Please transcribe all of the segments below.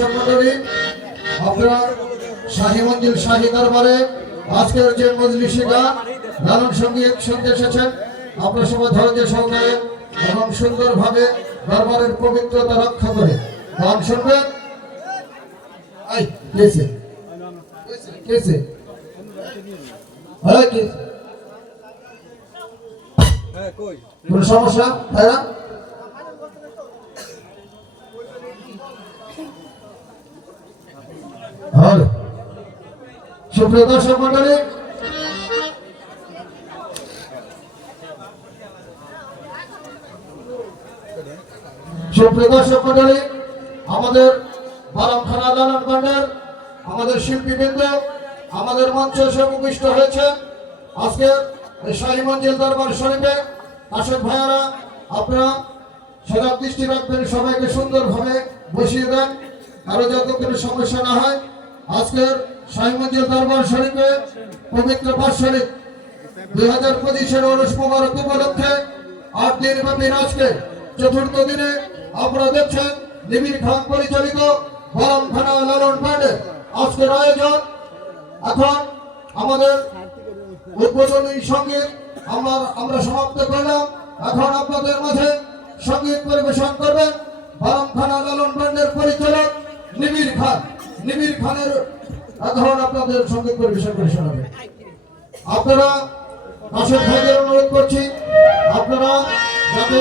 সংগীত আপনারা শাহী শাহী দরবারে আজকের যে মজলিসি লালন সংগীত শুনতে এসেছেন আপনার সবাই ধৈর্য সহকারে এবং সুন্দরভাবে দরবারের পবিত্রতা রক্ষা করে গান শুনবেন কেছে কেছে হ্যাঁ হ্যাঁ কই? কোনো সমস্যা তাই না হ্যালো। সুপ্রিয় দর্শক মন্ডলী সুপ্রিয় দর্শক মন্ডলী আমাদের বারামখানা লালন ভান্ডার আমাদের শিল্পীবৃন্দ, আমাদের মঞ্চে এসে উপবিষ্ট হয়েছে। আজকে এই শাহী মঞ্জিল দরবার শরীফে আসক ভাইয়ারা, আপনারা সেরা দৃষ্টি রাখবেন, সবাইকে সুন্দরভাবে বসিয়ে দেন, কারও যাতে কোনো সমস্যা না হয়। আজকের শাহী মঞ্জিল দরবার শরীফে পবিত্র শরীফ দুই হাজার পঁচিশের অনুষ মোবারক উপলক্ষে আট দিন ব্যাপী আজকে চতুর্থ দিনে আপনারা দেখছেন নিবির খান পরিচালিত গরম খানা লালন পান্ডে আজকের আয়োজন এখন আমাদের উদ্বোধনী সংগীত আমরা আমরা সমাপ্ত করলাম। এখন আপনাদের মাঝে সংগীত পরিবেশন করবেন। গরম খানা লালন পান্ডের পরিচালক নিবির খান। নিবির খানের এখন আপনাদের সংগীত পরিবেশন করে শোনাবেন আপনারা পাশের ভাইদের অনুরোধ করছি, আপনারা যাতে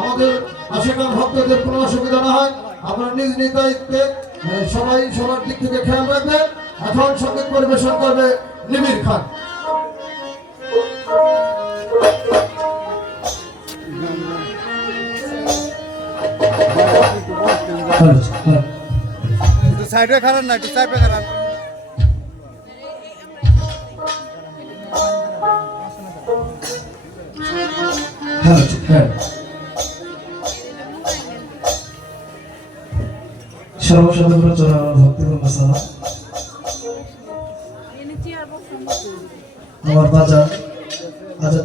আমাদের আশেখান ভক্তদের কোনো অসুবিধা না হয়, আপনারা নিজ নিজ দায়িত্বে সবাই সবার দিক থেকে খেয়াল রাখবেন এখন সংগীত পরিবেশন করবে নিবির খান। একটু সাইডে খারাপ না একটু সাইডে খারাপ হ্যাঁ হ্যাঁ। সর্বসাধারণ আমার বাজার আপনাদের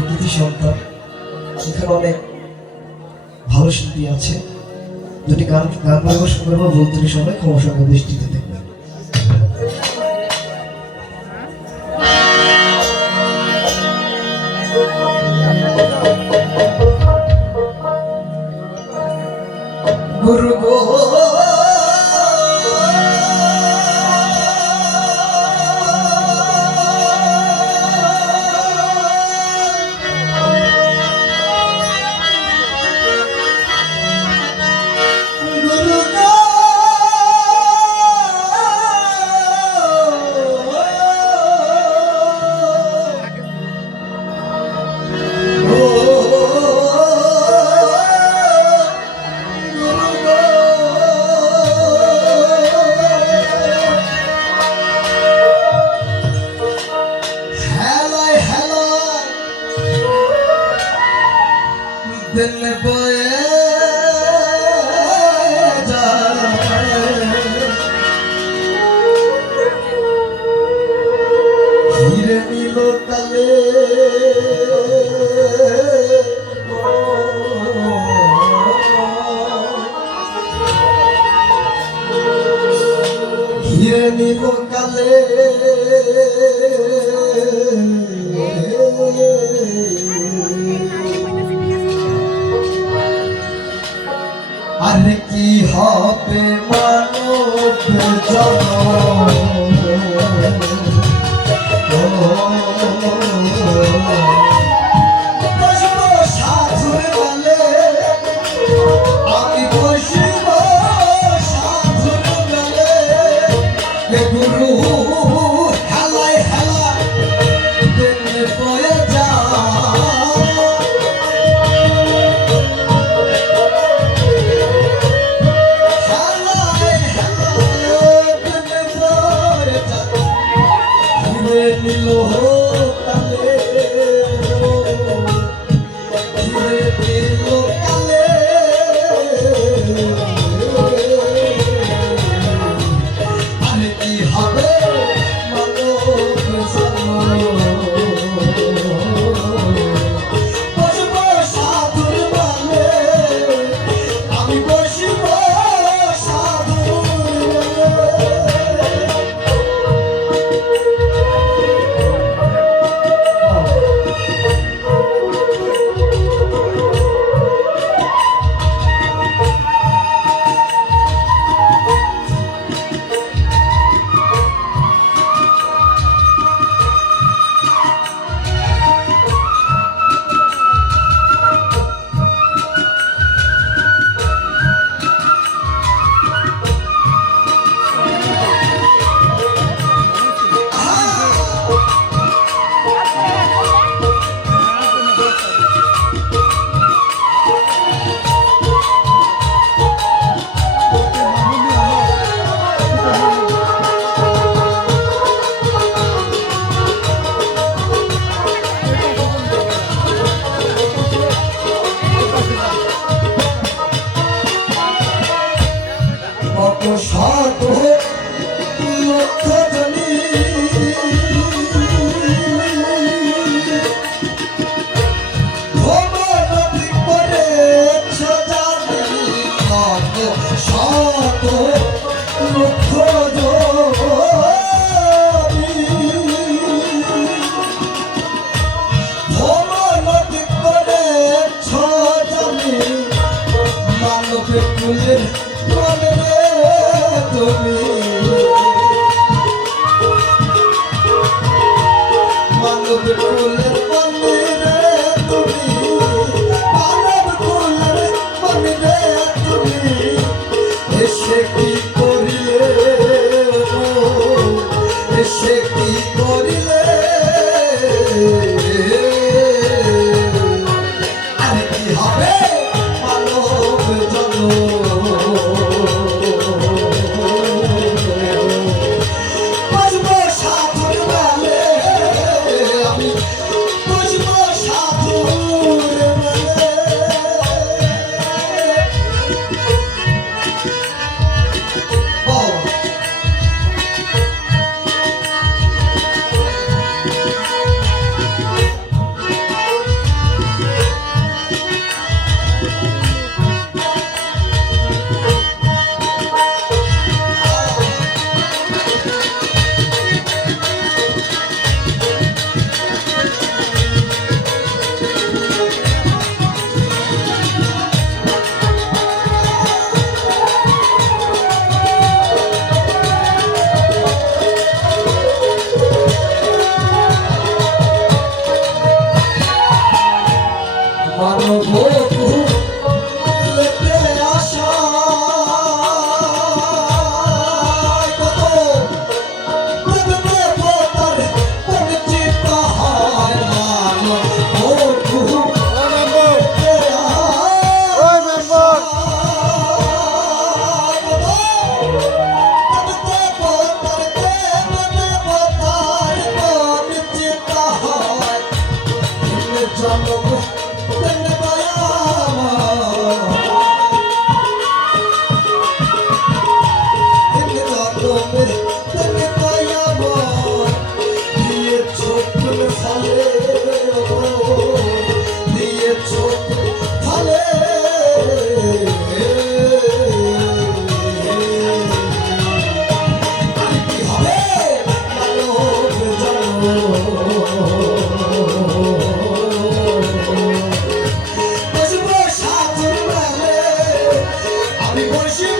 কৃতি এখানে অনেক ভালো শিল্পী আছে। দুটি গান গান পরিবেশন করব বলতে সবাই ক্ষমা সঙ্গে দৃষ্টিতে দেখবেন Guru Oh, લીલો હો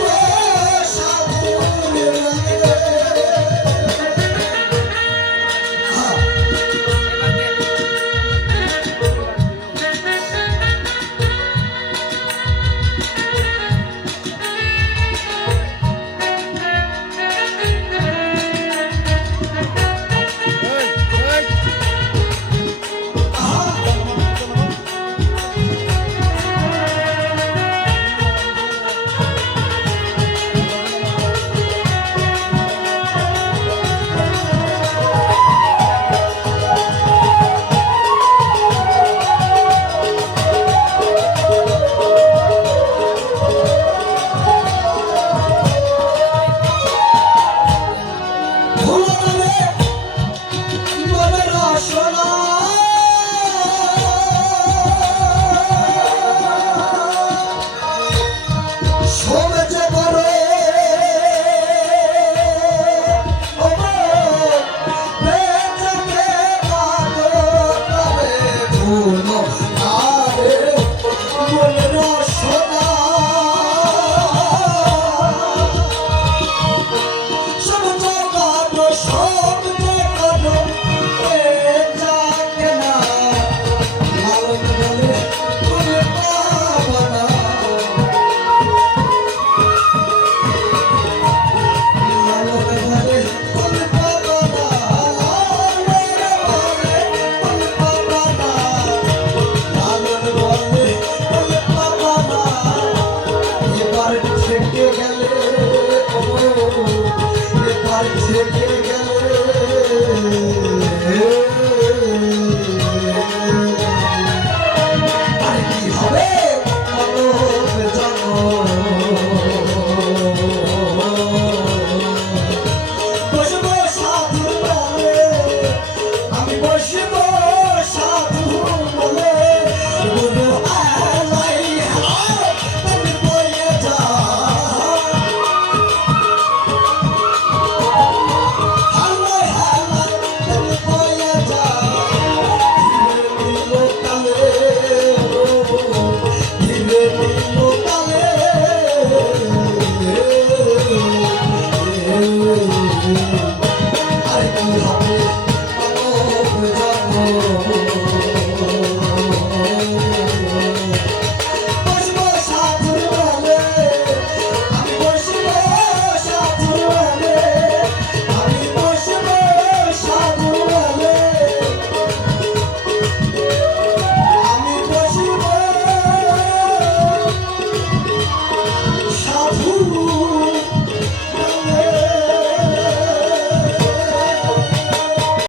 Yeah. body,